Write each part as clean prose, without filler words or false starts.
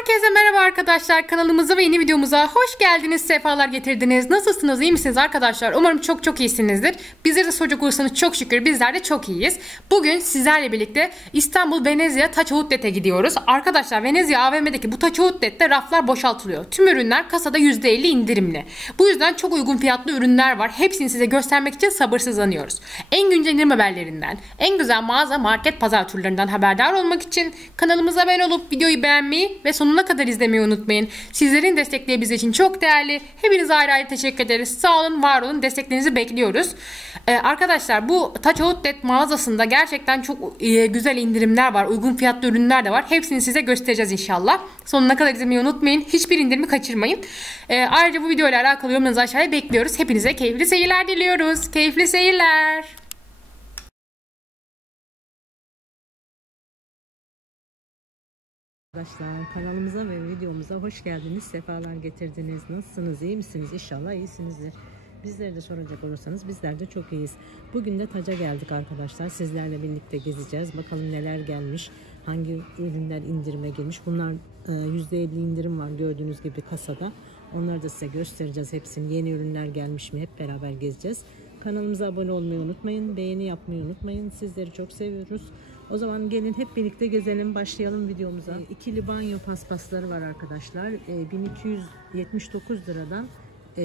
Herkese merhaba arkadaşlar. Kanalımıza ve yeni videomuza hoş geldiniz. Sefalar getirdiniz. Nasılsınız? İyi misiniz arkadaşlar? Umarım çok iyisinizdir. Bizler de çocuk olursanız çok şükür bizler de çok iyiyiz. Bugün sizlerle birlikte İstanbul Venezia Touch Outlet'e gidiyoruz. Arkadaşlar Venezia AVM'deki bu Touch Outlet'te raflar boşaltılıyor. Tüm ürünler kasada %50 indirimli. Bu yüzden çok uygun fiyatlı ürünler var. Hepsini size göstermek için sabırsızlanıyoruz. En güncel indirim haberlerinden, en güzel mağaza, market, pazar turlarından haberdar olmak için kanalımıza abone olup videoyu beğenmeyi ve sonuna kadar izlemeyi unutmayın. Sizlerin destekleri bizim için çok değerli. Hepinize ayrı ayrı teşekkür ederiz. Sağ olun, var olun. Desteklerinizi bekliyoruz. Arkadaşlar bu Touch Outlet mağazasında gerçekten çok güzel indirimler var. Uygun fiyatlı ürünler de var. Hepsini size göstereceğiz inşallah. Sonuna kadar izlemeyi unutmayın. Hiçbir indirimi kaçırmayın. Ayrıca bu videoyla alakalı yorumlarınızı aşağıya bekliyoruz. Hepinize keyifli seyirler diliyoruz. Keyifli seyirler. Arkadaşlar kanalımıza ve videomuza hoş geldiniz, sefalar getirdiniz. Nasılsınız, iyi misiniz? İnşallah iyisinizdir. Bizleri de soracak olursanız bizler de çok iyiyiz. Bugün de Taç'a geldik arkadaşlar. Sizlerle birlikte gezeceğiz. Bakalım neler gelmiş, hangi ürünler indirime girmiş. Bunlar %50 indirim var gördüğünüz gibi kasada. Onları da size göstereceğiz hepsini. Yeni ürünler gelmiş mi hep beraber gezeceğiz. Kanalımıza abone olmayı unutmayın, beğeni yapmayı unutmayın. Sizleri çok seviyoruz. O zaman gelin hep birlikte gezelim, başlayalım videomuza. İkili banyo paspasları var arkadaşlar. 1279 liradan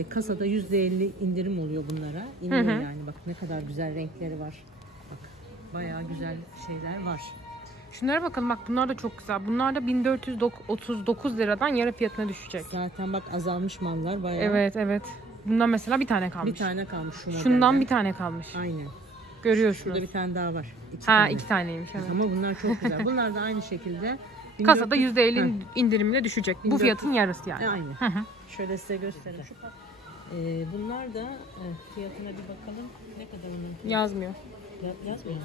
kasada %50 indirim oluyor bunlara. İniyor yani, bak ne kadar güzel renkleri var. Bak bayağı güzel şeyler var. Şunlara bakın, bak bunlar da çok güzel. Bunlar da 1439 liradan yarı fiyatına düşecek. Zaten bak azalmış mallar bayağı. Evet. Bundan mesela bir tane kalmış. Bir tane kalmış şu modelden. Şundan bir tane kalmış. Aynen. Görüyorsunuz. Şurada bir tane daha var. İki taneymiş. Evet. Ama bunlar çok güzel. Bunlar da aynı şekilde. Kasada %50 indirimle düşecek. Bu fiyatın yarısı yani. Aynı. Şöyle size göstereyim. Bunlar da fiyatına bir bakalım. Ne kadar onun fiyatı? Yazmıyor. Yazmıyor.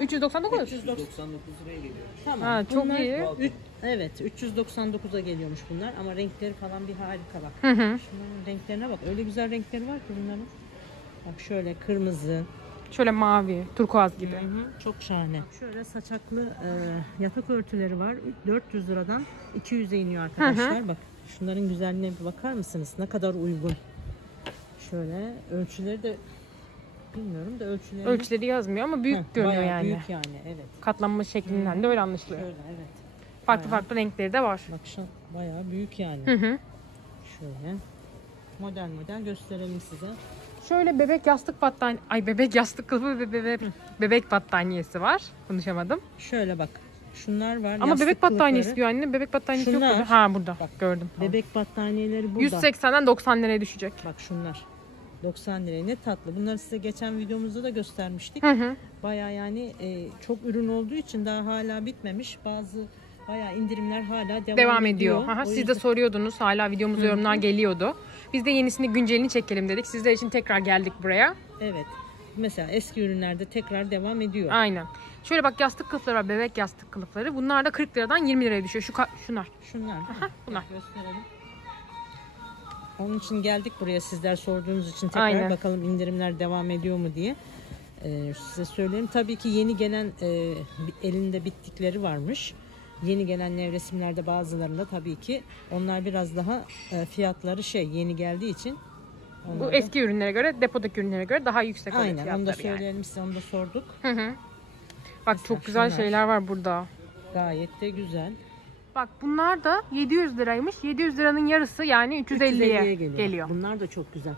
399. 399 liraya geliyor. Tamam. Ha, çok iyi. Evet, 399'a geliyormuş bunlar ama renkleri falan bir harika bak. Şunların renklerine bak. Öyle güzel renkleri var ki bunların. Bak şöyle kırmızı. Şöyle mavi, turkuaz gibi. Çok şahane. Şöyle saçaklı yatak örtüleri var. 400 liradan 200'e iniyor arkadaşlar. Bak şunların güzelliğine bir bakar mısınız? Ne kadar uygun. Şöyle ölçüleri de bilmiyorum da ölçüleri yazmıyor ama büyük görünüyor yani. Büyük yani, evet. Katlanma şeklinden de öyle anlaşılıyor. Şöyle, evet. Farklı renkleri de var. Bak şu bayağı büyük yani. Şöyle model gösterelim size. Şöyle bebek yastık bebek yastık kılıfı ve bebek battaniyesi var. Konuşamadım. Şöyle bak. Şunlar var. Ama bebek battaniyesi diyor anne. Bebek battaniyesi yok burada. Ha, burada. Bak gördüm. Bebek battaniyeleri burada. 180'den 90 liraya düşecek. Bak şunlar. 90 liraya, ne tatlı. Bunları size geçen videomuzda da göstermiştik. Bayağı yani çok ürün olduğu için daha hala bitmemiş. Bazı bayağı indirimler hala devam ediyor. Siz de soruyordunuz. Hala videomuza yorumlar geliyordu. Biz de yenisini, güncelini çekelim dedik. Sizler için tekrar geldik buraya. Evet. Mesela eski ürünlerde tekrar devam ediyor. Aynen. Şöyle bak, yastık kılıfları var. Bebek yastık kılıfları. Bunlar da 40 liradan 20 liraya düşüyor. Şunlar. Bunlar. Gösterelim. Onun için geldik buraya, sizler sorduğunuz için tekrar bakalım indirimler devam ediyor mu diye. Size söyleyeyim. Tabii ki yeni gelen elinde bittikleri varmış. Yeni gelen nevresimlerde bazılarında tabii ki onlar biraz daha fiyatları yeni geldiği için. Bu eski ürünlere göre, depodaki ürünlere göre daha yüksek oluyor fiyatları. Aynen, onu da söyleyelim size, onu da sorduk. Bak mesela çok güzel şeyler var burada. Gayet de güzel. Bak bunlar da 700 liraymış. 700 liranın yarısı yani 350'ye geliyor. Bunlar da çok güzel.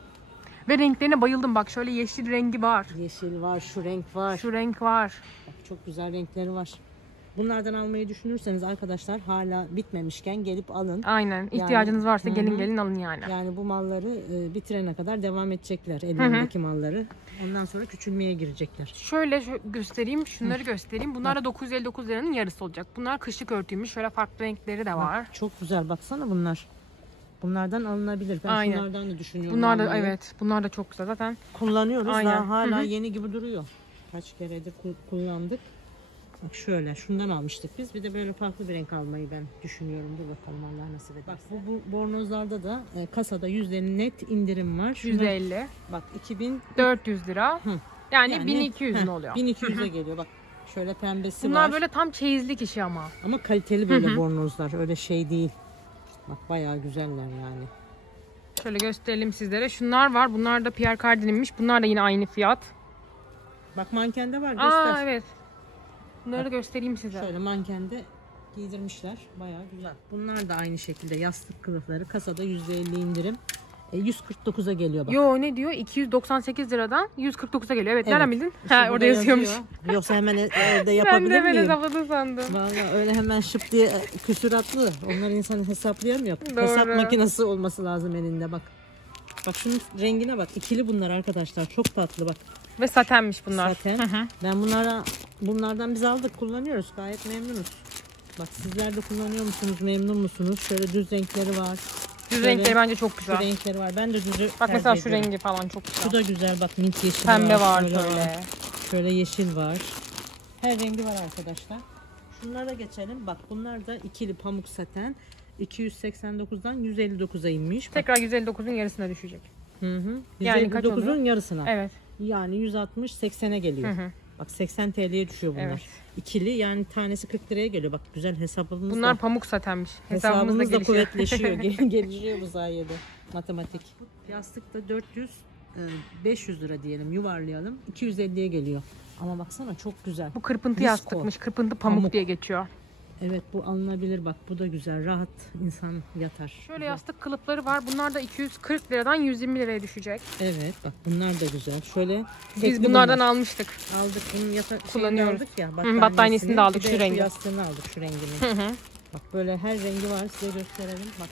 Ve renklerine bayıldım. Bak şöyle yeşil rengi var. Yeşil var, şu renk var. Şu renk var. Bak çok güzel renkleri var. Bunlardan almayı düşünürseniz arkadaşlar hala bitmemişken gelip alın. Aynen. İhtiyacınız varsa gelin alın yani. Yani bu malları bitirene kadar devam edecekler. Ellerindeki malları. Ondan sonra küçülmeye girecekler. Şöyle göstereyim. Şunları göstereyim. Bunlar da 959 liranın yarısı olacak. Bunlar kışlık örtüymüş. Şöyle farklı renkleri de var. Bak, çok güzel. Baksana bunlar. Bunlardan alınabilir. Ben şunlardan da düşünüyorum. Bunlar da evet. Bunlar da çok güzel. Zaten kullanıyoruz. Daha hala yeni gibi duruyor. Kaç keredir kullandık. Bak şöyle, şundan almıştık biz. Bir de böyle farklı bir renk almayı ben düşünüyorum. Dur bakalım, Allah nasip eder. Bak bu bornozlarda da kasada %50 net indirim var. %50. Bak 400 lira. Yani 1200 oluyor. 1200'e geliyor. Bak Şöyle pembesi Bunlar var. böyle tam çeyizlik işi ama. Ama kaliteli böyle bornozlar. Öyle şey değil. Bak bayağı güzeller yani. Şöyle gösterelim sizlere. Şunlar var. Bunlar da Pierre Cardin'inmiş. Bunlar da yine aynı fiyat. Bak mankende var, göster. Aa evet. Bunları da göstereyim size. Şöyle mankende giydirmişler. Bayağı güzel. Bunlar da aynı şekilde yastık kılıfları. Kasada %50 indirim. 149'a geliyor bak. Yo ne diyor? 298 liradan 149'a geliyor. Evet, nereden bildin? İşte Ha, orada burada yazıyormuş. yazıyor. Yoksa hemen evde Ben de yapabilir hemen miyim? hesapladım sandım. Vallahi öyle hemen şıp diye küsuratlı. Onları insan hesaplayamıyor. Doğru. Hesap makinesi olması lazım elinde bak. Bak şunun rengine bak. İkili bunlar arkadaşlar. Çok tatlı bak. Ve satenmiş bunlar. Zaten ben bunlardan biz aldık, kullanıyoruz. Gayet memnunuz. Bak sizler de kullanıyor musunuz? Memnun musunuz? Şöyle düz renkleri var. Düz Şöyle renkleri bence çok Şu güzel. renkleri var. Ben de düzü Bak mesela tercih şu ediyorum. rengi falan çok güzel. Şu da güzel bak, mint yeşil Pembe var şöyle. şöyle. Şöyle yeşil var. Her rengi var arkadaşlar. Şunlara geçelim. Bak bunlar da ikili pamuk saten. 289'dan 159'a inmiş. Bak. Tekrar 159'un yarısına düşecek. Hı. Yani kaç 159'un oluyor? yarısına. Evet. Yani 160-80'e geliyor. Bak 80 TL'ye düşüyor bunlar. Evet. İkili yani tanesi 40 liraya geliyor. Bak güzel hesabımız Bunlar da. pamuk satenmiş. Hesabımız da Hesabımız da gelişiyor. kuvvetleşiyor. Gelişiyor bu sayede. Matematik. Yastık da 500 lira diyelim, yuvarlayalım. 250'ye geliyor. Ama baksana çok güzel. Bu kırpıntı Disko. yastıkmış. Kırpıntı pamuk diye geçiyor. Evet bu alınabilir bak, bu da güzel. Rahat insan yatar. Şöyle Güzel. yastık kılıfları var. Bunlar da 240 liradan 120 liraya düşecek. Evet bak bunlar da güzel. Şöyle Biz tekli bunlardan bunlar. almıştık. Aldık. Bunun Kullanıyoruz. aldık ya. Battaniyesini de aldık, Bir şu de rengi. yastığını aldık şu rengini. Bak böyle her rengi var, size gösterelim. Bak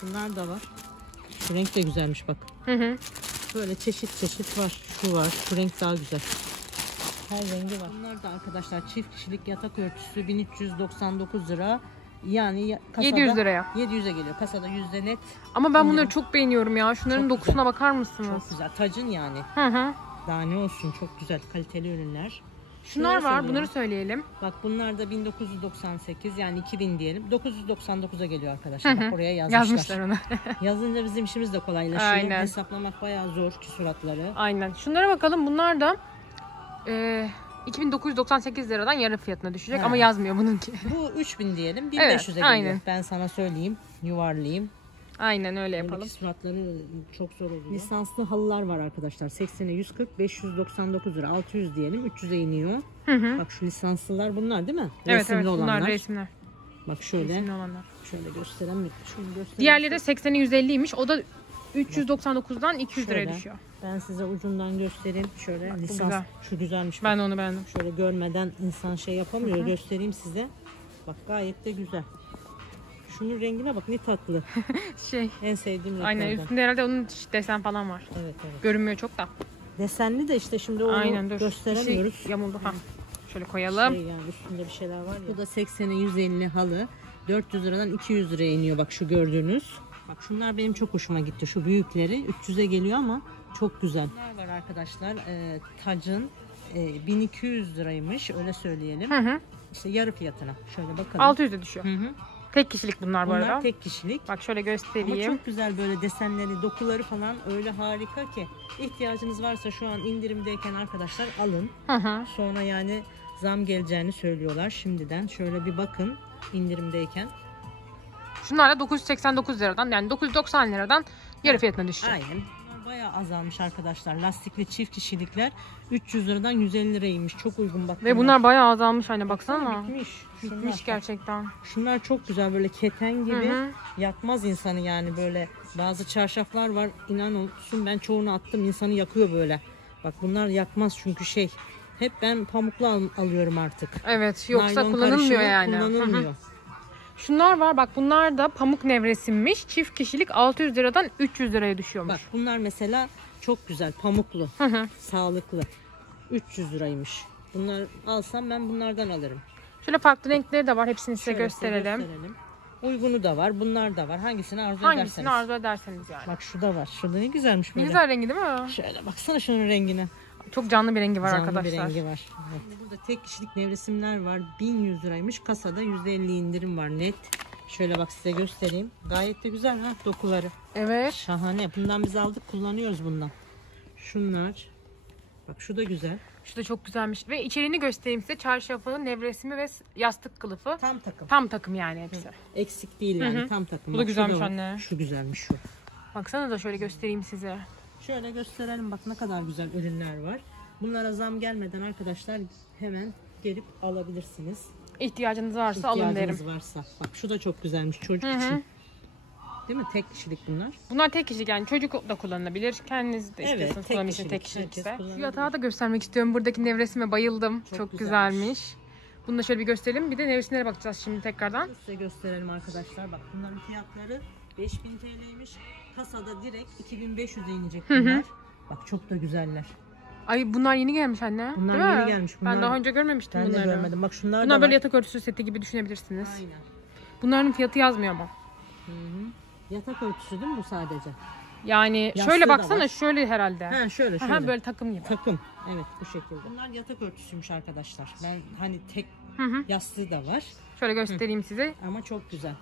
şunlar da var. Şu renk de güzelmiş bak. Böyle çeşit çeşit var. Şu var. Şu renk daha güzel. Her rengi var. Bunlar da arkadaşlar çift kişilik yatak örtüsü 1399 lira. Yani kasada 700 liraya. 700'e geliyor. Kasada yüzde net. Ama ben bunları çok beğeniyorum ya. Şunların Çok dokusuna güzel. bakar mısınız? Çok güzel. Tacın yani. Hı. Daha ne olsun, çok güzel kaliteli ürünler. Şunlar var. söyleyeyim. Bunları söyleyelim. Bak bunlar da 1998 yani 2000 diyelim. 999'a geliyor arkadaşlar. Bak oraya yazmışlar. Yazmışlar onu. Yazınca bizim işimiz de kolaylaşıyor. Aynen. Hesaplamak bayağı zor küsuratları. Aynen. Şunlara bakalım. Bunlar da 2998 liradan yarı fiyatına düşecek He. ama yazmıyor bununki. Bu 3000 diyelim. 1500'e Evet, geliyor. aynen. Ben sana söyleyeyim. Yuvarlayayım. Aynen öyle Böyle yapalım. küsuratları çok zor oluyor. Lisanslı halılar var arkadaşlar. 80'e 140, 599 lira. 600 diyelim. 300'e iniyor. Bak şu lisanslılar bunlar değil mi? Evet Resimli evet olanlar. bunlar resimler. Bak şöyle. Resimli olanlar. Şöyle göstereyim. Şunu göstereyim. Diğerleri de 80'e 150'ymiş. O da 399'dan 200 liraya Şöyle. düşüyor. Ben size ucundan göstereyim. Şöyle bu lisans. güzel. Şu güzelmiş. Ben bak. de onu beğendim. Şöyle görmeden insan şey yapamıyor. Göstereyim size. Bak gayet de güzel. Şunun rengine bak ne tatlı. Şey. En sevdiğim renklerden. Aynen üstünde herhalde onun desen falan var. Evet evet. Görünmüyor çok da. Desenli de işte şimdi onu Aynen dur. gösteremiyoruz. Bir şey yamuldu. Ha. Şöyle koyalım. Şey yani üstünde bir şeyler var ya. Bu da 80'e 150 halı. 400 liradan 200 liraya iniyor bak şu gördüğünüz. Bak şunlar benim çok hoşuma gitti. Şu büyükleri 300'e geliyor ama çok güzel. Bunlar var arkadaşlar. Tacın 1200 liraymış öyle söyleyelim. İşte yarı fiyatına. Şöyle bakalım. 600'e düşüyor. Hı. Tek kişilik bunlar bu Bunlar arada. tek kişilik. Bak şöyle Ama göstereyim. çok güzel böyle desenleri, dokuları falan öyle harika ki. İhtiyacınız varsa şu an indirimdeyken arkadaşlar alın. Sonra yani zam geleceğini söylüyorlar şimdiden. Şöyle bir bakın indirimdeyken. Şunlar da 989 liradan yani 990 liradan yarı fiyatına düşecek. Aynen. Bunlar bayağı azalmış arkadaşlar. Lastikli çift kişilikler 300 liradan 150 liraymış. Çok uygun bak. Ve bunlar bayağı azalmış anne baksana. bitmiş. Bitmiş Şunlar, gerçekten. şunlar çok güzel böyle keten gibi yakmaz insanı yani böyle. Bazı çarşaflar var inan olsun ben çoğunu attım insanı yakıyor böyle. Bak bunlar yakmaz çünkü şey hep ben pamuklu alıyorum artık. Evet yoksa Naylon kullanılmıyor karışımı yani. Kullanılmıyor. Şunlar var bak bunlar da pamuk nevresimmiş. Çift kişilik 600 liradan 300 liraya düşüyormuş. Bak bunlar mesela çok güzel pamuklu, sağlıklı. 300 liraymış. Bunlar alsam ben bunlardan alırım. Şöyle farklı renkleri de var. Hepsini size Şöyle size gösterelim. Uygunu da var, bunlar da var. Hangisini arzu Hangisini ederseniz. arzu ederseniz yani. Bak şu da var. Şurada ne güzelmiş Ne böyle. güzel rengi değil mi? Şöyle baksana şunun rengine. Çok canlı bir rengi var Canlı arkadaşlar. bir rengi var. Evet. Burada tek kişilik nevresimler var. 1100 liraymış. Kasada %50 indirim var net. Şöyle bak size göstereyim. Gayet de güzel ha dokuları. Evet. Şahane. Bundan biz aldık kullanıyoruz bundan. Şunlar. Bak şu da güzel. Şu da çok güzelmiş. Ve içeriğini göstereyim size. Çarşafı, nevresimi ve yastık kılıfı. Tam takım. Tam takım yani hepsi. Eksik değil yani, tam takım. Bu da Bak, güzelmiş şu da anne. Şu güzelmiş şu. Baksana da şöyle göstereyim size. Şöyle gösterelim, bak ne kadar güzel ürünler var. Bunlara zam gelmeden arkadaşlar hemen gelip alabilirsiniz. İhtiyacınız varsa alın derim. İhtiyacınız varsa. Bak şu da çok güzelmiş çocuk için. Değil mi? Tek kişilik bunlar. Bunlar tek kişilik yani, çocuk da kullanılabilir. Kendiniz de Evet, istiyorsanız tek kullanabilirsiniz tek kişilik, kişilikse. herkes Şu yatağı da göstermek istiyorum. Buradaki nevresime bayıldım. Çok güzelmiş. Bunu da şöyle bir gösterelim. Bir de nevresimlere bakacağız şimdi tekrardan. Size gösterelim arkadaşlar. Bak bunların fiyatları 5000 TL'ymiş. Kasada direkt 2500'e inecek bunlar. Bak çok da güzeller. Ay bunlar yeni gelmiş anne. Bunlar değil yeni mi? gelmiş. Ben daha önce görmemiştim Ben bunları. de görmedim. Bak şunlar Bunlar da böyle var. yatak örtüsü seti gibi düşünebilirsiniz. Aynen. Bunların fiyatı yazmıyor ama. Yatak örtüsü değil mi bu sadece? Yani Yastığı şöyle da baksana, var. şöyle herhalde. Ha şöyle Aha, böyle takım gibi. Takım. Evet bu şekilde. Bunlar yatak örtüsüymüş arkadaşlar. Ben hani tek yastığı da var Şöyle göstereyim size. ama çok güzel.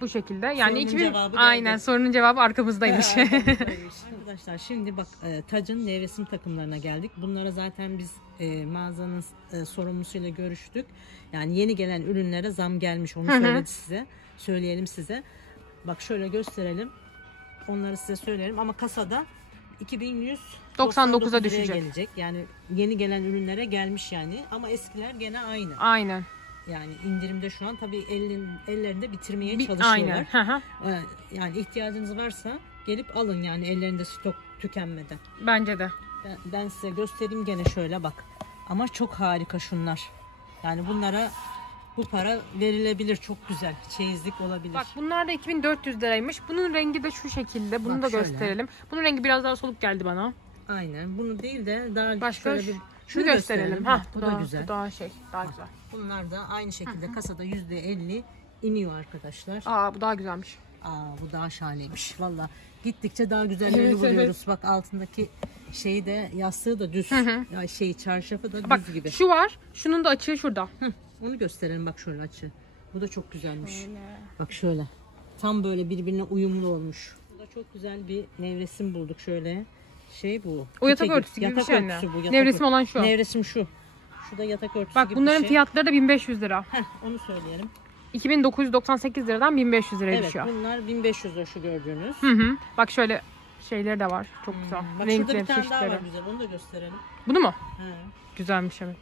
Bu şekilde. Yani Sorunun 2000 cevabı geldi. aynen, sorunun cevabı arkamızdaymış. Arkadaşlar şimdi bak Tac'ın nevresim takımlarına geldik. Bunlara zaten biz mağazanın sorumlusuyla görüştük. Yani yeni gelen ürünlere zam gelmiş. Onu söyledi size. Söyleyelim size. Bak şöyle gösterelim. Onları size söylerim ama kasada 2199'a düşecek. gelecek. Yani yeni gelen ürünlere gelmiş yani. Ama eskiler gene aynı. Aynen. Yani indirimde şu an tabii ellerinde bitirmeye çalışıyorlar. Aynen. Hı hı. Yani ihtiyacınız varsa gelip alın yani ellerinde stok tükenmeden. Bence de. Ben size göstereyim gene şöyle bak. Ama çok harika şunlar. Yani bunlara bu para verilebilir, çok güzel. Çeyizlik olabilir. Bak bunlar da 2400 liraymış. Bunun rengi de şu şekilde. Bunu Bak da şöyle. gösterelim. Bunun rengi biraz daha soluk geldi bana. Aynen. Bunu değil de daha Başka şöyle bir şunu gösterelim. Bak, Ha, bu da güzel. Bu daha daha güzel. Bunlar da aynı şekilde kasada %50 iniyor arkadaşlar. Aa, bu daha güzelmiş. Bu daha şahaneymiş. Valla gittikçe daha güzellerini buluyoruz. Bak altındaki şeyi de, yastığı da düz. Ya çarşafı da Bak düz gibi. şu var. Şunun da açığı şurada. Onu gösterelim bak şöyle açı. Bu da çok güzelmiş. Bak şöyle. Tam böyle birbirine uyumlu olmuş. Burada çok güzel bir nevresim bulduk şöyle. Bu. O yatak örtüsü gibi bir şey anne. Nevresim olan şu. Nevresim şu. Şu da yatak örtüsü Bak gibi bunların bir şey. fiyatları da 1500 lira. Onu söyleyelim. 2998 liradan 1500 liraya Evet düşüyor. bunlar 1500 lira şu gördüğünüz. Bak şöyle şeyleri de var. Çok güzel. Bak Renkleri, şurada bir tane daha çeşitleri. var güzel. Onu da gösterelim. Bunu mu? He. Güzelmiş evet.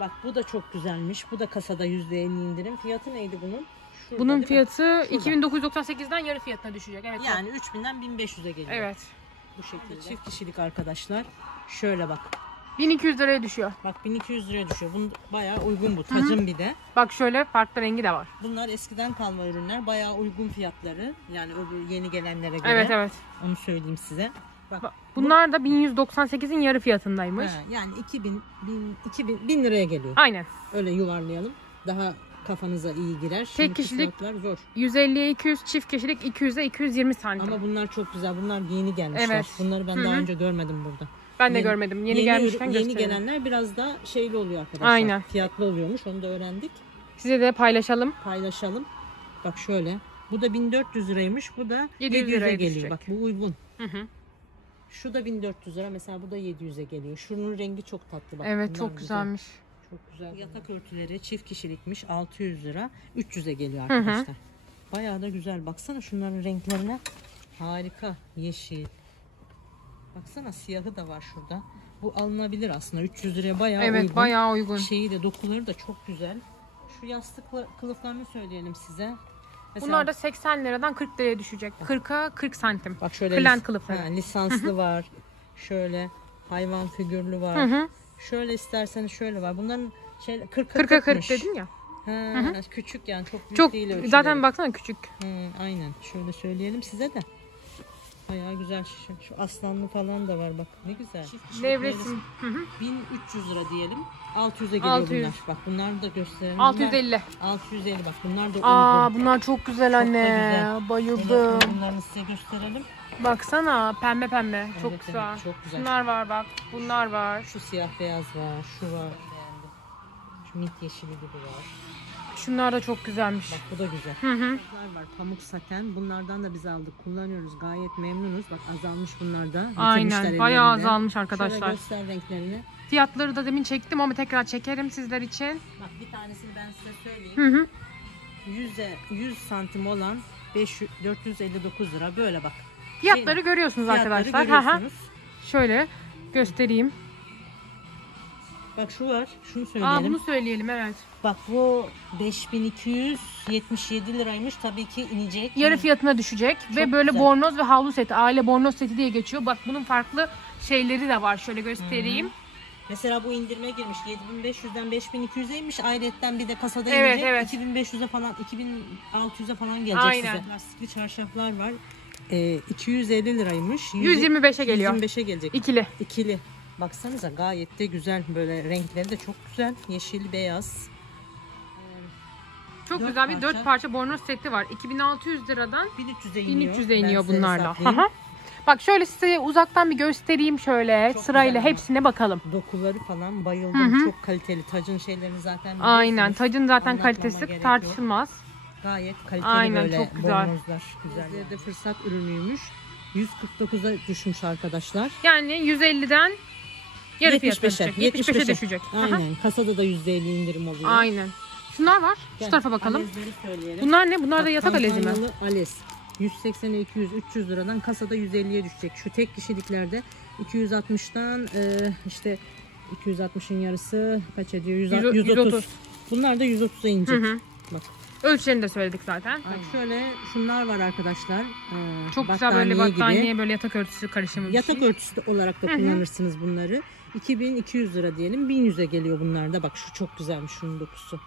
Bak bu da çok güzelmiş. Bu da kasada %50 indirim. Fiyatı neydi bunun? Şurada, Bunun değil mi? fiyatı Şurada. 2998'den yarı fiyatına düşecek. Evet. Yani 3000'den 1500'e geliyor. Evet. Bu şekilde. Çift kişilik arkadaşlar. Şöyle bak. 1200 liraya düşüyor. Bak 1200 liraya düşüyor. Bunun bayağı uygun bu. Tacın bir de. Bak şöyle farklı rengi de var. Bunlar eskiden kalma ürünler. Bayağı uygun fiyatları. Yani öbür yeni gelenlere göre. Evet evet. Onu söyleyeyim size. Bak, bunlar da 1198'in yarı fiyatındaymış. Yani 1000 liraya geliyor. Aynen. Öyle yuvarlayalım. Daha kafanıza iyi girer. Tek kişilik zor. 150'ye 200, çift kişilik 200'e 220 santim. Ama bunlar çok güzel. Bunlar yeni gelmişler. Evet. Bunları ben daha önce görmedim burada. Ben de görmedim. Yeni gelmişken Yeni gösterelim. gelenler biraz da şeyli oluyor arkadaşlar. Aynen. Fiyatlı oluyormuş. Onu da öğrendik. Size de paylaşalım. Paylaşalım. Bak şöyle. Bu da 1400 liraymış. Bu da 700 700'e liraya geliyor. düşecek. Bak bu uygun. Şu da 1400 lira. Mesela bu da 700'e geliyor. Şunun rengi çok tatlı. Bak, Evet bunlar çok güzelmiş. Çok güzel. Yatak örtüleri çift kişilikmiş. 600 lira. 300'e geliyor arkadaşlar. Bayağı da güzel. Baksana şunların renklerine. Harika. Yeşil. Baksana siyahı da var şurada. Bu alınabilir aslında. 300 liraya bayağı uygun. Evet bayağı uygun. Şeyi de dokuları da çok güzel. Şu yastık kılıflarını söyleyelim size. Mesela, Bunlar da 80 liradan 40 liraya düşecek. 40'a 40 santim. bak şöyle Kırlent kılıfları. Lisanslı var. Şöyle hayvan figürlü var. Şöyle isterseniz şöyle var. Bunların 40'a 40 dedin ya. Küçük yani çok büyük Çok değil ölçüleri. zaten baksana küçük. Aynen. Şöyle söyleyelim size de. Bayağı güzel. Şu aslanlı falan da var bak. Ne güzel. Nevresim. 1300 lira diyelim. 600'e geliyor 600. bunlar. Bak bunları da gösterelim. 650. 650 bak bunlar da uygun. Aa bunlar çok güzel anne. güzel. Bayıldım. Bunları size gösterelim. Baksana pembe pembe. Çok Evet, güzel. evet, çok güzel. Bunlar var bak. Bunlar var. Şu siyah beyaz var. Şu var. Şu mit yeşili gibi var. şunlar da çok güzelmiş. Bak bu da güzel. Hı. Bunlar var pamuk saten. Bunlardan da biz aldık. Kullanıyoruz. Gayet memnunuz. Bak azalmış bunlar da. Aynen. Bayağı azalmış arkadaşlar. Şöyle göster renklerini. Fiyatları da demin çektim ama tekrar çekerim sizler için. Bak bir tanesini ben size söyleyeyim. Hı. 100 santim olan 459 lira. Böyle bak. Fiyatları görüyorsunuz Fiyatları arkadaşlar. görüyorsunuz. Şöyle göstereyim. Bak şu var. Şunu söyleyelim. Bunu söyleyelim, evet. Bak bu 5277 liraymış. Tabii ki inecek. Yarı fiyatına düşecek ve böyle güzel. bornoz ve havlu seti, aile bornoz seti diye geçiyor. Bak bunun farklı şeyleri de var. Şöyle göstereyim. Mesela bu indirime girmiş. 7500'den 5200'e inmiş. Ayrıyetten bir de kasada Evet, inecek. evet. 2500'e falan, 2600'e falan gelecek Aynen. size. Lastikli çarşaflar var. 250 liraymış. 125'e geliyor. 125'e gelecek. İkili. İkili. Baksanıza gayet de güzel. Böyle renkleri de çok güzel. Yeşil, beyaz. Çok Dört güzel bir 4 parça. parça bornoz seti var. 2600 liradan 1300'e iniyor. 1300'e iniyor Ben size bunlarla. hesaplayayım. Aha. Bak şöyle size uzaktan bir göstereyim şöyle. Çok Sırayla güzel. hepsine bakalım. Dokuları falan bayıldım. Çok kaliteli. Tacın şeylerini zaten biliyorsunuz. Aynen. Tacın zaten Anlatmama kalitesi gerek yok. tartışılmaz. Gayet kaliteli Aynen, böyle çok güzel. bornozlar. Güzel. De fırsat ürünüymüş. 149'a düşmüş arkadaşlar. Yani 150'den yarı fiyatına 75'e. düşecek. 75'e düşecek. Aha. Aynen. Kasada da %50 indirim oluyor. Aynen. Şunlar var. Şu Gel, tarafa bakalım. alezleri söyleyelim. Bunlar ne? Bunlar da Bak, yatak alezi mi? kampanyalı alez. 180'e 200, 300 liradan kasada 150'ye düşecek. Şu tek kişiliklerde 260'dan işte 260'ın yarısı kaç ediyor? 130. Bunlar da 130'a inecek. Bak. Ölçülerini de söyledik zaten. Bak şöyle şunlar var arkadaşlar. Çok güzel böyle battaniye, gibi. böyle yatak örtüsü karışımı bir Yatak şey. örtüsü olarak da kullanırsınız bunları. 2200 lira diyelim. 1100'e geliyor bunlar da. Bak şu çok güzelmiş şunun dokusu.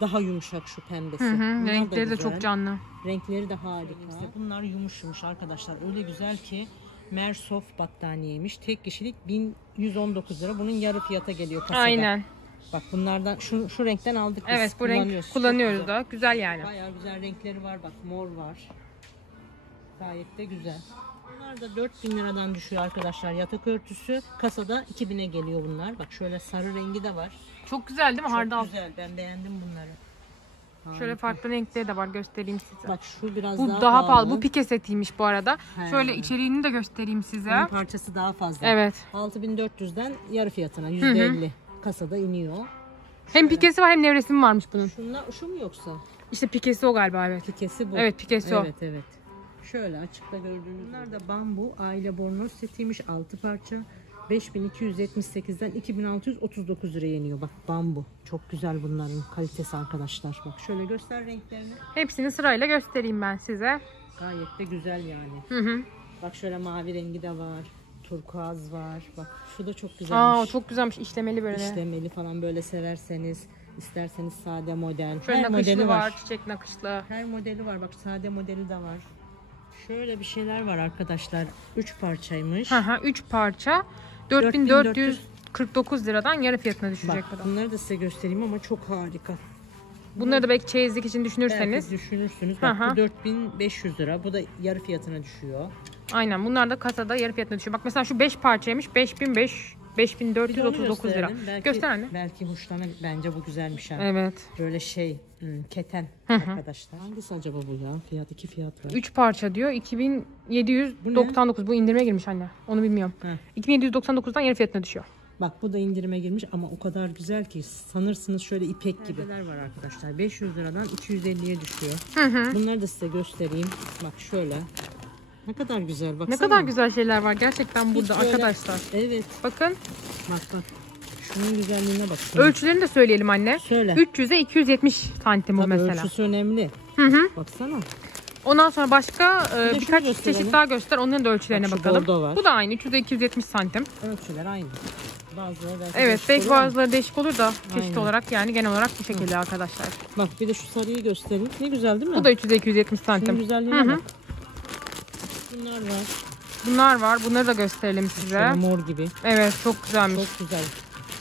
Daha yumuşak şu pembesi. Bunlar da Renkleri de güzel. çok canlı. Renkleri de harika. Bunlar yumuş arkadaşlar. Öyle güzel ki Mersof battaniyeymiş. Tek kişilik 1119 lira. Bunun yarı fiyata geliyor kasada. Aynen. Bak bunlardan şu renkten aldık biz. Evet, bu renk kullanıyoruz da. Güzel yani. Bayağı güzel renkleri var. Bak mor var. Gayet de güzel. Bunlar da 4000 liradan düşüyor arkadaşlar. Yatak örtüsü. Kasada 2000'e geliyor bunlar. Bak şöyle sarı rengi de var. Çok güzel değil mi? Hardal. Çok güzel. Ben beğendim bunları. Şöyle farklı renkleri de var, göstereyim size. Bak şu biraz Bu daha daha pahalı. Bu pike setiymiş bu arada. He. Şöyle içeriğini de göstereyim size. Bunun parçası daha fazla. Evet. 6400'den yarı fiyatına %50 kasada iniyor. Hem pikesi var hem nevresim varmış bunun. Şu mu yoksa? İşte pikesi o galiba, evet. Pikesi bu. Evet, pikesi o. Evet. Şöyle açıkta gördüğünüz. Bunlar da bambu aile bornoz setiymiş 6 parça. 5278'den 2639 liraya iniyor. Bak bambu. Çok güzel bunların kalitesi arkadaşlar. Bak şöyle göster renklerini. Hepsini sırayla göstereyim ben size. Gayet de güzel yani. Hı. Bak şöyle mavi rengi de var. Turkuaz var. Bak şu da çok güzelmiş. Aa, çok güzelmiş, işlemeli böyle. İşlemeli falan böyle severseniz, isterseniz sade model. Şöyle Her nakışlı modeli var, çiçek nakışlı. Her modeli var. Bak sade modeli de var. Şöyle bir şeyler var arkadaşlar. 3 parçaymış. 3 parça 4449 liradan yarı fiyatına düşecek Bak bu da. bunları da size göstereyim ama çok harika. Bunları da belki çeyizlik için düşünürseniz. Belki düşünürsünüz. Bak bu 4500 lira. Bu da yarı fiyatına düşüyor. Aynen, bunlar da kasada yarı fiyatına düşüyor. Bak mesela şu 5 parçaymış 5439 lira. Belki, Göster anne. Belki hoşlanır. Bence bu güzelmiş ha. Evet. Böyle keten arkadaşlar. Hangisi acaba bu ya? İki fiyat var. 3 parça diyor. 2799. Bu indirime girmiş anne. Onu bilmiyorum. 2799'dan yarı fiyatına düşüyor. Bak bu da indirime girmiş ama o kadar güzel ki sanırsınız şöyle ipek gibi. Perdeler var arkadaşlar. 500 liradan 250'ye düşüyor. Bunları da size göstereyim. Bak şöyle. Ne kadar güzel. Baksana. Ne kadar güzel şeyler var gerçekten burada böyle, arkadaşlar. Evet. Bakın. Bak. Şunun güzelliğine bak. Ölçülerini de söyleyelim anne. Söyle. 300'e 270 santim bu Tabii mesela. ölçüsü önemli. Baksana. Ondan sonra başka şunu birkaç gösterelim. çeşit daha göster. Onların da ölçülerine Bak şu bakalım. bordo var. Bu da aynı. 300'e 270 santim. Ölçüler aynı. Bazıları belki Evet, değişik belki olur ama. bazıları değişik olur da çeşit Aynen. olarak yani genel olarak bu şekilde arkadaşlar. Bak bir de şu sarıyı göstereyim. Ne güzel değil mi? Bu da 300'e 270 Şunun santim. güzelliğine bak. Bunlar var. Bunlar var. Bunları da gösterelim size. Şöyle mor gibi. Evet, çok güzelmiş. Çok güzel.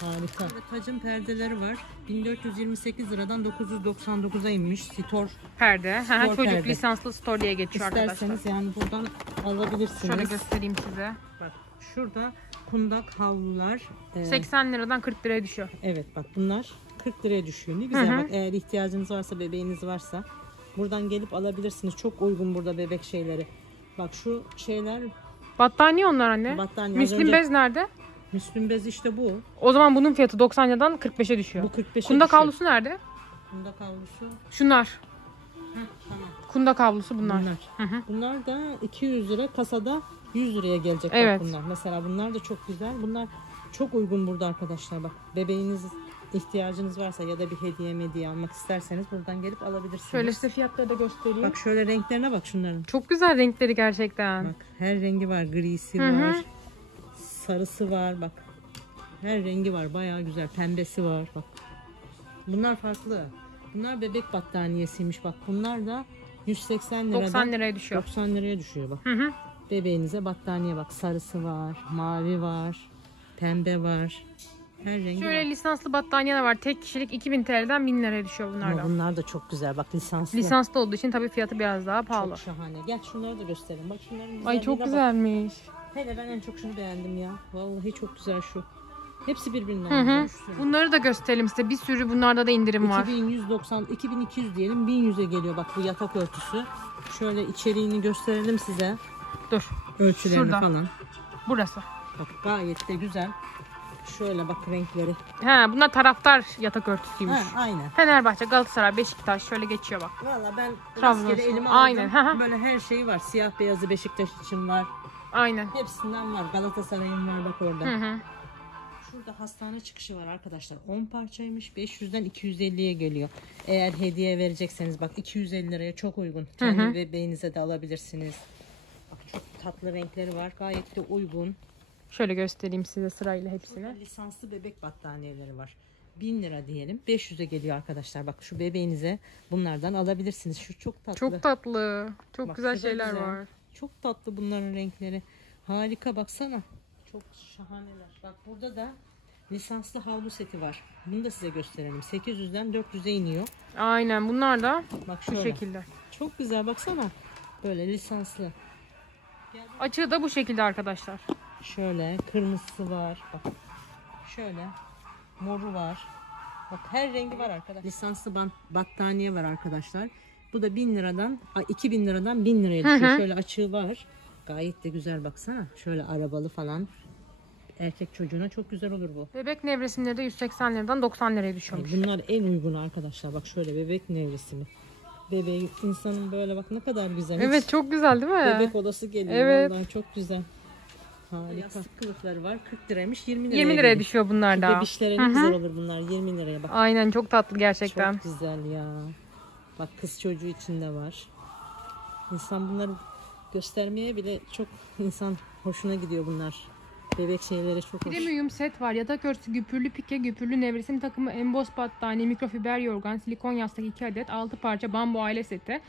Harika. Tacın perdeleri var. 1428 liradan 999'a inmiş. Stor. Perde. Spor Çocuk perde. lisanslı store diye geçiyor arkadaşlar. İsterseniz yani buradan alabilirsiniz. Şöyle göstereyim size. Bak şurada kundak havlular. 80 liradan 40 liraya düşüyor. Evet bak bunlar 40 liraya düşüyor. Ne güzel bak, eğer ihtiyacınız varsa, bebeğiniz varsa buradan gelip alabilirsiniz. Çok uygun burada bebek şeyleri. Bak şu şeyler Battaniye onlar anne. battaniye. Müslüm bez nerede? Müslüm bez işte bu. O zaman bunun fiyatı 90 liradan 45'e düşüyor. Bu 45'e Kunda düşüyor. kablosu nerede? Kunda kablosu. Şunlar. Tamam. Kunda kablosu bunlar. Bunlar da 200 lira, kasada 100 liraya gelecek Evet. bak bunlar. Mesela bunlar da çok güzel. Bunlar çok uygun burada arkadaşlar bak. Bebeğiniz ihtiyacınız varsa ya da bir hediye almak isterseniz buradan gelip alabilirsiniz. Şöyle size fiyatları da göstereyim. Bak şöyle renklerine bak şunların. Çok güzel renkleri gerçekten. Bak her rengi var. Grisi var. Sarısı var bak. Her rengi var. Bayağı güzel. Pembesi var bak. Bunlar farklı. Bunlar bebek battaniyesiymiş bak. Bunlar da 180 liradan 90 liraya düşüyor. 90 liraya düşüyor bak. Bebeğinize battaniye bak. Sarısı var. Mavi var. Pembe var. Her rengi Şöyle var. lisanslı battaniyeler var. Tek kişilik 2000 TL'den 1000 liraya düşüyor Ama bunlardan. bunlar da çok güzel. Bak lisanslı. Lisanslı olduğu için tabii fiyatı biraz daha Çok pahalı. şahane. Gel şunları da gösterelim. Bak şunların Ay çok güzelliğine bak. güzelmiş. Hele ben en çok şunu beğendim ya. Vallahi çok güzel şu. Hepsi birbirinden güzel. Şu. Bunları da gösterelim size. Bir sürü bunlarda da indirim var. 2190, 2200 diyelim, 1100'e geliyor bak bu yatak örtüsü. Şöyle içeriğini gösterelim size. Dur. Ölçülerini Şurada. falan. Burası. Bak gayet de güzel. Şöyle bak renkleri. He, bunlar taraftar yatak örtüsüymüş. Ha, aynen. Fenerbahçe, Galatasaray, Beşiktaş şöyle geçiyor bak. Valla ben Trabzonspor. rastgele elime aldım. Aynen. Böyle her şey var. Siyah beyazı Beşiktaş için var. Aynen. Hepsinden var. Galatasaray'ın var bak orada. Şurada hastane çıkışı var arkadaşlar. 10 parçaymış. 500'den 250'ye geliyor. Eğer hediye verecekseniz bak 250 liraya çok uygun. Kendi bebeğinize de alabilirsiniz. Bak çok tatlı renkleri var. Gayet de uygun. Şöyle göstereyim size sırayla hepsini. Şurada lisanslı bebek battaniyeleri var. 1000 lira diyelim. 500'e geliyor arkadaşlar. Bak şu bebeğinize bunlardan alabilirsiniz. Şu çok tatlı. Çok tatlı. Çok Bak, güzel şu da şeyler güzel. var. Çok tatlı bunların renkleri. Harika baksana. Çok şahaneler. Bak burada da lisanslı havlu seti var. Bunu da size gösterelim. 800'den 400'e iniyor. Aynen bunlar da Bak bu şöyle. şekilde. Çok güzel baksana. Böyle lisanslı. Açığı da bu şekilde arkadaşlar. Şöyle kırmızısı var. Bak. Şöyle moru var. Bak her rengi var arkadaşlar. Lisanslı battaniye var arkadaşlar. Bu da 1000 liradan 2000 liradan 1000 liraya düşüyor. Şöyle açığı var. Gayet de güzel baksana. Şöyle arabalı falan. Erkek çocuğuna çok güzel olur bu. Bebek nevresimleri de 180 liradan 90 liraya düşüyormuş. Bunlar en uygun arkadaşlar. Bak şöyle bebek nevresimi. Bebeği insanın böyle bak ne kadar güzel. Evet Hiç çok güzel değil mi? bebek odası geliyor. Evet. Vallahi çok güzel. Harika. Yastık kılıfları var. 40 liraymış. 20 liraya 20 liraya geliyor. düşüyor bunlar da. Bebişlere ne güzel olur bunlar. 20 liraya bak. Aynen çok tatlı gerçekten. Çok güzel ya. Bak kız çocuğu için de var. İnsan bunları göstermeye bile çok insan hoşuna gidiyor bunlar. Bebek şeyleri çok hoş. Premium set var. Yatak örtüsü, güpürlü pike, güpürlü nevresim takımı, emboz battaniye, mikrofiber yorgan, silikon yastık 2 adet, 6 parça bambu aile seti.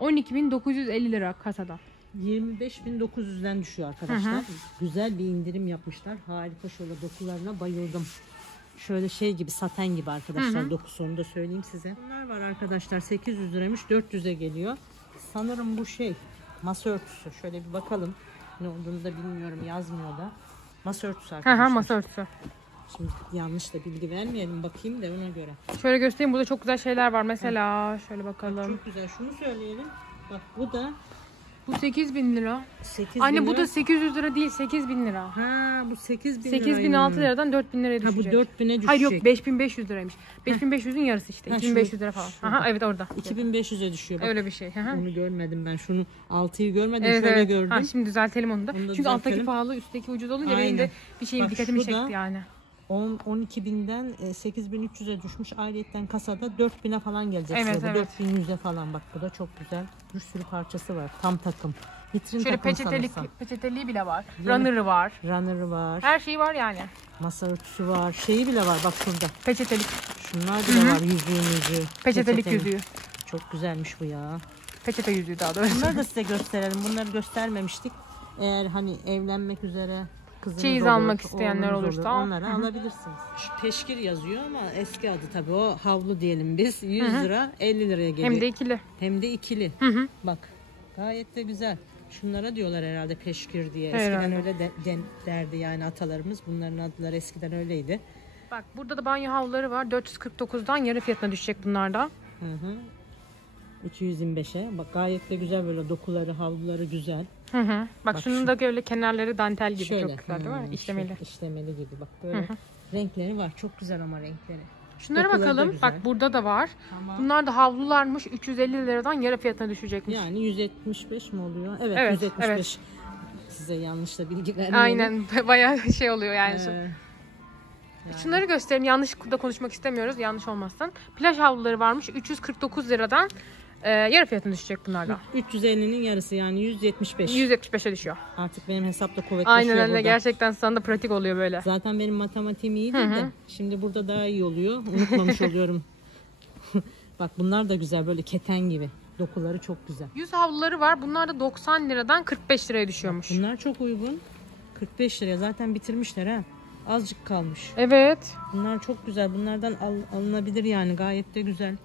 12.950 lira kasadan. 25.900'den düşüyor arkadaşlar. Güzel bir indirim yapmışlar. Harika şöyle dokularına bayıldım. Şöyle şey gibi saten gibi arkadaşlar dokusu, onu da söyleyeyim size. Bunlar var arkadaşlar 800 liraymış 400'e geliyor. Sanırım bu şey masa örtüsü. Şöyle bir bakalım. Ne olduğunu da bilmiyorum, yazmıyor da. Masa örtüsü arkadaşlar. Masa örtüsü. Şimdi yanlış da bilgi vermeyelim, bakayım da ona göre. Şöyle göstereyim, burada çok güzel şeyler var. Mesela şöyle bakalım. Çok güzel. Şunu söyleyelim. Bak bu da Bu 8.000 lira. 8.000 Anne bu lira. da 800 lira değil, 8.000 lira. Ha bu 8.000 lira. 8.006 liradan 4.000 liraya Ha bu düşecek. 4.000'e düşecek. Hayır yok, 5.500 liraymış. 5.500'ün yarısı işte. Ha, 2.500 lira falan. şurada. Aha evet orada. 2500'e düşüyor. Bak, Öyle bir şey. Aha. onu görmedim ben. Şunu 6'yı görmedim. Evet Şöyle evet. gördüm. Ha, şimdi düzeltelim onu da. Onu da Çünkü alttaki düzeltelim. pahalı, üstteki ucuz olunca benim Aynen. de bir şeyin Bak, dikkatimi şu da- çekti yani. 12.000'den 8.300'e düşmüş. Ayrıyetten kasada 4.000'e falan gelecek. Evet, size. Bu evet. 4.100'e falan. Bak bu da çok güzel. Bir sürü parçası var. Tam takım. Vitrin Şöyle takım peçetelik, sanırsam. peçeteliği bile var. Runner'ı var. Runner'ı var. Her şeyi var yani. Masa örtüsü var. Şeyi bile var. Bak şurada. Peçetelik. Şunlar bile var. Yüzüğü. Peçetelik yüzüğü. Çok güzelmiş bu ya. Peçete yüzüğü daha doğrusu. Bunları da size gösterelim. Bunları göstermemiştik. Eğer hani evlenmek üzere kızınız Çeyiz olur, almak isteyenler oğlunuz olursa. olur, onları alabilirsiniz. Şu peşkir yazıyor ama eski adı tabii o havlu diyelim biz. 100 lira 50 liraya geliyor. Hem de ikili. Hem de ikili. Bak gayet de güzel. Şunlara diyorlar herhalde peşkir diye. Herhalde. Eskiden öyle derdi yani atalarımız. Bunların adları eskiden öyleydi. Bak burada da banyo havluları var. 449'dan yarı fiyatına düşecek bunlardan. Hı hı. 225'e. Bak gayet de güzel, böyle dokuları, havluları güzel. Hı hı. Bak şunun şu- da böyle kenarları dantel gibi Şöyle. çok güzel değil mi? İşlemeli. İşlemeli gibi. Bak böyle renkleri var. Çok güzel ama renkleri. Şunlara Dokuları da bakalım. güzel. Bak burada da var. Tamam. Bunlar da havlularmış. 350 liradan yarı fiyatına düşecekmiş. Yani 175 mi oluyor? Evet, Evet, 175. evet. Size yanlış da bilgi vermeyelim. Aynen. Bayağı şey oluyor yani. Yani. Şunları göstereyim. Yanlış da konuşmak istemiyoruz. Yanlış olmazsan. Plaj havluları varmış. 349 liradan yarı fiyatına düşecek bunlardan. 350'nin yarısı yani 175. 175'e düşüyor. Artık benim hesap da kuvvetleşiyor Aynen öyle. burada. Gerçekten sana da pratik oluyor böyle. Zaten benim matematiğim iyiydi de şimdi burada daha iyi oluyor. Unutmamış oluyorum. Bak bunlar da güzel, böyle keten gibi. Dokuları çok güzel. Yüz havluları var. Bunlar da 90 liradan 45 liraya düşüyormuş. Bunlar çok uygun. 45 liraya zaten bitirmişler ha. Azıcık kalmış. Evet. Bunlar çok güzel. Bunlardan alınabilir yani, gayet de güzel.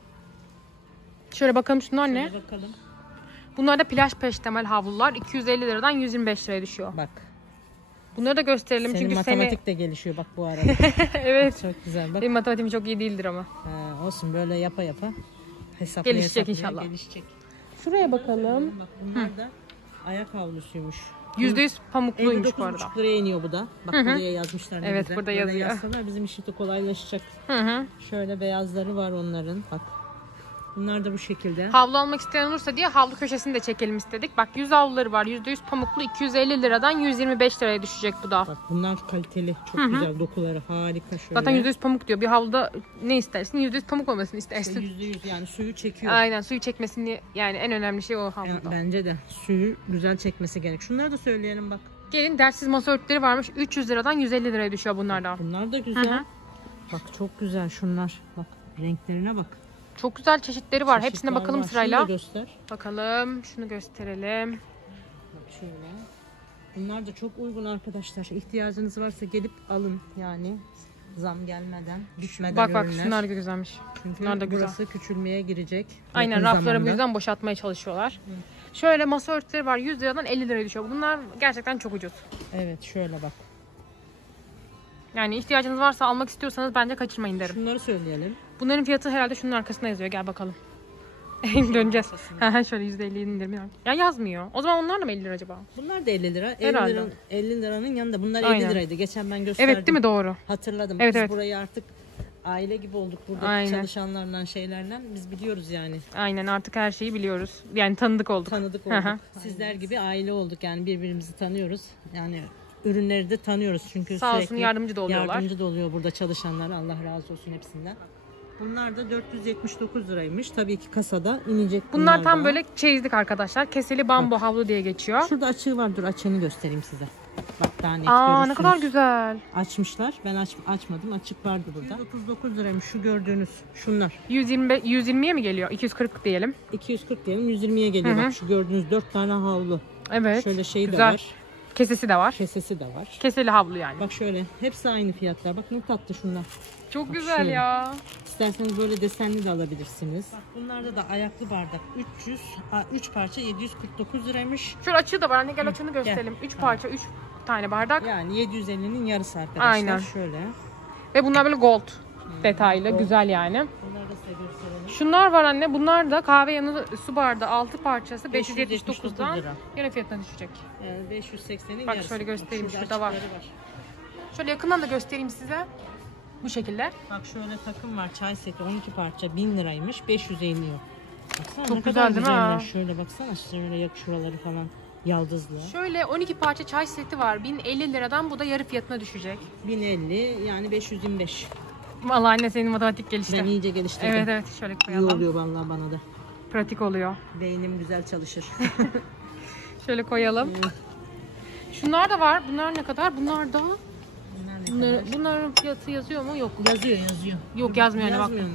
Şöyle bakalım şunlar ne? Şöyle bakalım. Bunlar da plaj peştemal havlular. 250 liradan 125 liraya düşüyor. Bak. Bunları da gösterelim Senin çünkü matematik de gelişiyor bak bu arada. evet. Çok güzel bak. Benim matematiğim çok iyi değildir ama. Olsun, böyle yapa yapa hesaplaya Gelişecek hesaplaya inşallah. gelişecek. Şuraya bakalım. Bak bunlar da ayak havlusuymuş. %100 pamukluymuş bu arada. 59,5 liraya iniyor bu da. Bak buraya yazmışlar ne Evet, güzel. burada Böyle yazıyor. yazsalar bizim işi de kolaylaşacak. Hı hı. Şöyle beyazları var onların. Bak. Bunlar da bu şekilde. Havlu almak isteyen olursa diye havlu köşesini de çekelim istedik. Bak 100 havluları var. %100 pamuklu 250 liradan 125 liraya düşecek bu da. Bak bunlar kaliteli. Çok güzel dokuları. Harika şöyle. Zaten %100 pamuk diyor. Bir havluda ne istersin? %100 pamuk olmasını istersin. %100 yani suyu çekiyor. Aynen, suyu çekmesini, yani en önemli şey o havluda. Bence de suyu güzel çekmesi gerek. Şunları da söyleyelim bak. Gelin, dersiz masa örtüleri varmış. 300 liradan 150 liraya düşüyor bunlardan. Bunlar da güzel. Bak çok güzel şunlar. Bak renklerine bak. Çok güzel çeşitleri var. Hepsine Çeşitler bakalım var. sırayla. Şunu da göster. Bakalım. Şunu gösterelim. Bak şöyle. Bunlar da çok uygun arkadaşlar. İhtiyacınız varsa gelip alın yani. Zam gelmeden, düşmeden Bak ürünler. şunlar da güzelmiş. Çünkü Bunlar da güzel. burası küçülmeye girecek. Aynen, yakın rafları bu zamanda. yüzden boşaltmaya çalışıyorlar. Şöyle masa örtüleri var. 100 liradan 50 liraya düşüyor. Bunlar gerçekten çok ucuz. Evet şöyle bak. Yani ihtiyacınız varsa, almak istiyorsanız bence kaçırmayın derim. Şunları söyleyelim. Bunların fiyatı herhalde şunun arkasında yazıyor. Gel bakalım. Döneceğiz. Şöyle %50 indirim yani. Ya yazmıyor. O zaman onlar da mı 50 lira acaba? Bunlar da 50 lira. 50 Herhalde. 50 liranın yanında. Bunlar Aynen. 50 liraydı. Geçen ben gösterdim. Evet değil mi? Doğru. Hatırladım. Evet, Biz evet. burayı artık aile gibi olduk burada Aynen. çalışanlarla şeylerle. Biz biliyoruz yani. Aynen, artık her şeyi biliyoruz. Yani tanıdık olduk. Tanıdık Hı hı. olduk. Sizler gibi aile olduk yani, birbirimizi tanıyoruz. Yani ürünleri de tanıyoruz çünkü Sağ olsun, sürekli yardımcı da oluyorlar. Yardımcı da oluyor burada çalışanlar. Allah razı olsun hepsinden. Bunlar da 479 liraymış. Tabii ki kasada inecek Bunlar tam da. böyle çeyizlik arkadaşlar. Keseli bambu havlu diye geçiyor. Şurada açığı var. Dur açığını göstereyim size. Bak daha net Aa, görürsünüz. ne kadar güzel. Açmışlar. Ben açmadım. Açık vardı burada. 139 liraymış şu gördüğünüz şunlar. 120'ye mi geliyor? 240 diyelim. 240 diyelim 120'ye geliyor. Bak şu gördüğünüz 4 tane havlu. Evet. Şöyle şeyi de güzel. var. Kesesi de var. Kesesi de var. Keseli havlu yani. Bak şöyle hepsi aynı fiyatlar. Bak ne tatlı şunlar. Çok güzel şöyle. ya. İsterseniz böyle desenli de alabilirsiniz. Bak bunlarda da ayaklı bardak 3 parça 749 liraymış. Şöyle açığı da var. Anne gel açığını gösterelim. 3 parça, 3 tane bardak. Yani 750'nin yarısı arkadaşlar. Aynen. Şöyle. Ve bunlar böyle gold detaylı. Güzel yani. Bunları da size gösterelim. Şunlar var anne. Bunlar da kahve yanı su bardağı 6 parçası 579 579'dan lira. yine fiyatına düşecek. 580'in Bak yarısı. şöyle göstereyim, Bak, şurada var. açıkları Şöyle yakından da göstereyim size. Bu şekilde. Bak şöyle takım var, çay seti 12 parça 1000 liraymış, 550 yok. Baksana Çok ne güzel kadar değil mi? güzeller. Şöyle baksana, şöyle yak şuraları falan yaldızlı. Şöyle 12 parça çay seti var. 1050 liradan, bu da yarı fiyatına düşecek. 1050 yani 525. Vallahi anne senin matematik gelişti. Ben iyice geliştirdim. Evet evet, şöyle İyi koyalım. oluyor vallahi bana da. Pratik oluyor. Beynim güzel çalışır. Şöyle koyalım. Şunlar da var. Bunlar ne kadar? Bunlar da. Bunların fiyatı yazıyor mu? Yok. Yazıyor. Yok, yazmıyor anne bak. Yazmıyor mu?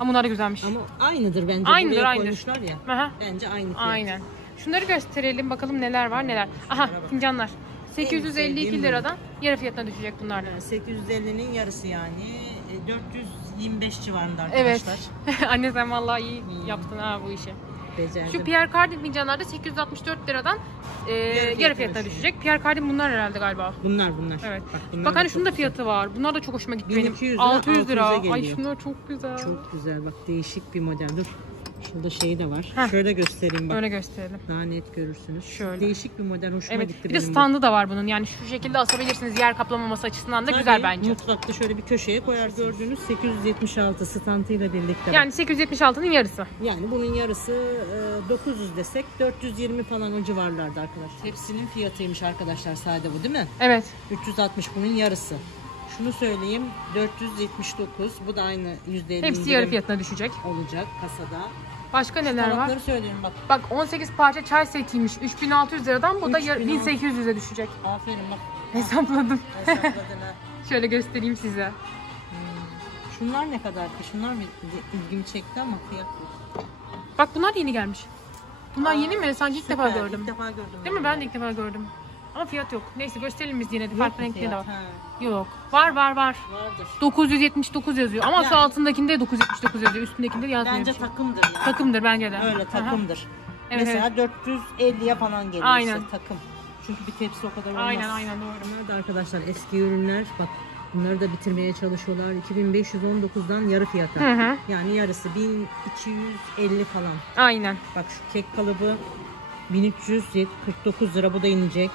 Ama bunlar da güzelmiş. Ama aynıdır bence. Aynıdır, Buraya aynıdır. koymuşlar ya. Aha. Bence aynı fiyat. Aynen. Şunları gösterelim bakalım neler var neler. Aha, fincanlar. 852 liradan yarı fiyatına düşecek bunlar da. 850'nin yarısı yani. 425 civarında Evet. arkadaşlar. Anne sen vallahi iyi yaptın ha bu işi. becerdim. Şu Pierre Cardin fincanlarda 864 liradan yarı fiyatına düşecek. Pierre Cardin bunlar herhalde galiba. Bunlar. Evet. Bunlar Bak hani çok şunda güzel. fiyatı var. Bunlar da çok hoşuma gitti 1200 benim. lira, 600 lira. 600'e Ay geliyor. şunlar çok güzel. Çok güzel bak, değişik bir model. Dur. Şurada şeyi de var. Heh. Şöyle göstereyim bak. Öyle gösterelim. Daha net görürsünüz. Şöyle. Değişik bir model, hoşuma Evet. gitti Bir de benim bu. standı da var bunun. Yani şu şekilde asabilirsiniz. Yer kaplamaması açısından da Tabii, güzel bence. Mutfakta şöyle bir köşeye koyarsınız. Gördüğünüz 876 standıyla birlikte. Yani 876'nın yarısı. Yani bunun yarısı 900 desek 420 falan o civarlarda arkadaşlar. Hepsinin fiyatıymış arkadaşlar, sade bu değil mi? Evet. 360 bunun yarısı. Şunu söyleyeyim, 479, bu da aynı %50 Hepsi indirim yarı fiyatına düşecek. olacak kasada. Başka neler var? Tabakları söyleyeyim bak. Bak 18 parça çay setiymiş. 3600 liradan bu da 3600. 1800'e düşecek. Aferin bak. Hesapladım. Hesapladın ha. Şöyle göstereyim size. Şunlar ne kadar ki? Şunlar mı ilgimi çekti ama fiyat yok. Bak bunlar yeni gelmiş. Bunlar yeni mi? Sanki ilk defa Süper, gördüm. İlk defa gördüm. Değil mi? Ben de ilk defa gördüm. Ama fiyat yok. Neyse gösterelim biz yine de. Yok Farklı mu renkleri de fiyat? var. Ha, Yok. Var. vardır. 979 yazıyor. Ama şu Yani- altındakinde 979 yazıyor. Üstündekinde yazmıyor. Bence takımdır yani. Takımdır bence de. Öyle Aha. takımdır. Evet, Mesela 450'ye falan geliyor Aynen. işte takım. Çünkü bir tepsi o kadar olmaz. Aynen doğru. Bunlar da arkadaşlar eski ürünler. Bak bunları da bitirmeye çalışıyorlar. 2519'dan yarı fiyata. Hı. Yani yarısı 1250 falan. Aynen. Bak şu kek kalıbı 1349 lira, bu da inecek.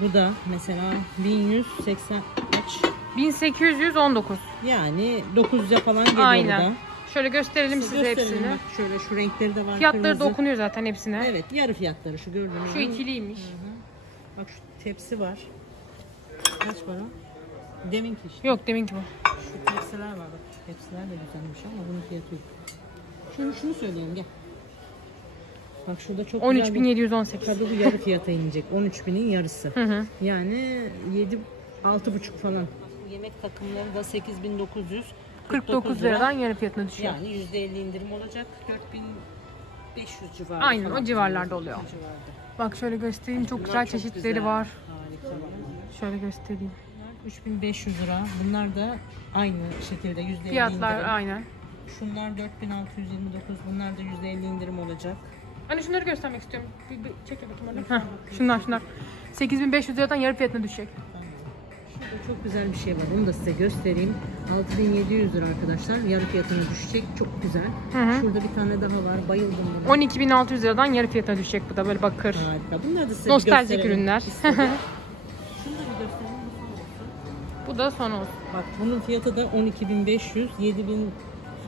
Bu da mesela 1180 kaç? 1819. Yani 900'e falan geliyor Aynen. bu da. Şöyle gösterelim size Gösterelim hepsini. bak, şöyle şu renkleri de var. Fiyatları da kırmızı. okunuyor zaten hepsine. Evet, yarı fiyatları şu gördüğünüz. Şu ikiliymiş. Bak şu tepsi var. Kaç para? Deminki işte. Yok deminki bu. Şu tepsiler var bak. Şu tepsiler de güzelmiş ama bunun fiyatı yok. Şunu söyleyeyim gel. Bak şurada çok güzel bir 13.718. tabii, bu yarı fiyata inecek. 13.000'in yarısı. Hı. Yani 6,5 falan. Yemek takımları da 8.900. 49 liradan yarı fiyatına düşüyor. Yani %50 indirim olacak. 4.500 civarı. Aynen, falan. o civarlarda oluyor. O civarda. Bak şöyle göstereyim. Çok Bunlar güzel çok çeşitleri güzel. var. Harika. Şöyle göstereyim. 3500 lira. Bunlar da aynı şekilde %50 Fiyatlar indirim. aynen. Şunlar 4629. Bunlar da %50 indirim olacak. Hani şunları göstermek istiyorum. Bir çek bakayım onu. Heh, şunlar. 8500 liradan yarı fiyatına düşecek. Şurada çok güzel bir şey var. Onu da size göstereyim. 6700 lira arkadaşlar. Yarı fiyatına düşecek. Çok güzel. Hı. Şurada bir tane daha var. Bayıldım buna. 12.600 liradan yarı fiyatına düşecek bu da böyle bakır. Harika. Bunları da size Nostaljik bir gösterelim. ürünler. İstedim. Şunu da bir gösterelim. Bu da son olsun. Bak bunun fiyatı da 12.500, 7.000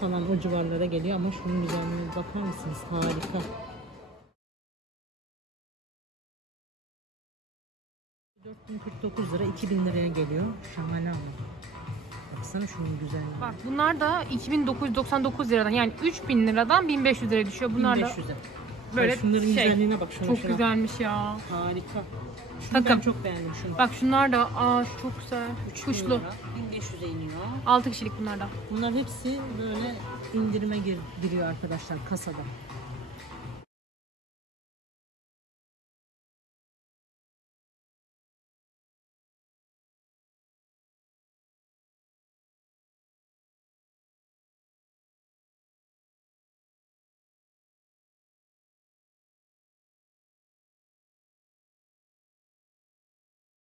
falan o civarlara geliyor ama şunun güzelliğine bakar mısınız? Harika. 4049 lira, 2000 liraya geliyor. Şahane ama. Baksana şunun güzelliğine. Bak bunlar da 2999 liradan yani 3000 liradan 1500 liraya düşüyor. Bunlar da 1500'e. böyle Şunların şey. güzelliğine bak. Çok güzelmiş ya. Harika. Şunu Takım. ben çok beğendim şunu. Bak şunlar da çok güzel. 3000 Kuşlu. lira, 1500'e iniyor. 6 kişilik bunlar da. Bunlar hepsi böyle indirime giriyor arkadaşlar kasada.